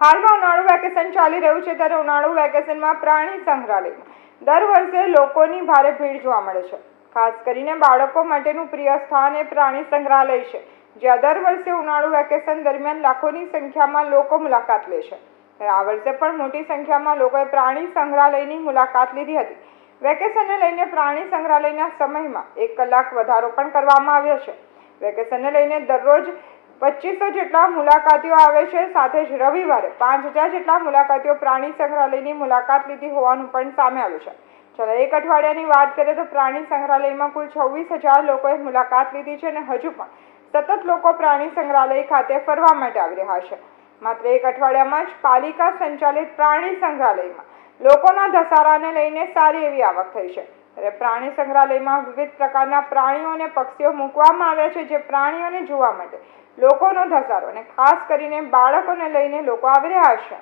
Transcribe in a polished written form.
હાલમાં ઉનાળુ વેકેશન ચાલી રહ્યું છે ત્યારે ઉનાળુ વેકેશનમાં પ્રાણી સંગ્રહાલયમાં દર વર્ષે લોકોની ભારે ભીડ જોવા મળે છે। ખાસ કરીને બાળકો માટેનું પ્રિય સ્થાન એ પ્રાણી સંગ્રહાલય છે, જ્યાં દર વર્ષે ઉનાળુ વેકેશન દરમિયાન લાખોની સંખ્યામાં લોકો મુલાકાત લે છે। આ વર્ષે પણ મોટી સંખ્યામાં લોકોએ પ્રાણી સંગ્રહાલયની મુલાકાત લીધી હતી। વેકેશનને લઈને પ્રાણી સંગ્રહાલયના સમયમાં 1 કલાક વધારો પણ કરવામાં આવ્યો છે। વેકેશનને લઈને દરરોજ 2500 જેટલા મુલાકાતીઓ આવે છે। સાથે જ રવિવારે 5000 જેટલા મુલાકાતીઓ પ્રાણી સંગ્રહાલયની મુલાકાત લીધી હોવાનું પણ સામે આવ્યું છે। ચાલો એક અઠવાડિયાની વાત કરીએ તો પ્રાણી સંગ્રહાલયમાં કુલ 26000 લોકોએ મુલાકાત લીધી છે અને હજુ પણ સતત લોકો પ્રાણી સંગ્રહાલય ખાતે ફરવા માટે આવી રહ્યા છે। માત્ર એક અઠવાડિયામાં જ પાલિકા સંચાલિત પ્રાણી સંગ્રહાલયમાં લોકોના ધસારાને લઈને સારી એવી આવક થઈ છે। ત્યારે પ્રાણી સંગ્રહાલયમાં વિવિધ પ્રકારના પ્રાણીઓ અને પક્ષીઓ મૂકવામાં આવ્યા છે, જે પ્રાણીઓને જોવા માટે લોકોનો ધસારો અને ખાસ કરીને બાળકોને લઈને લોકો આવી રહ્યા છે।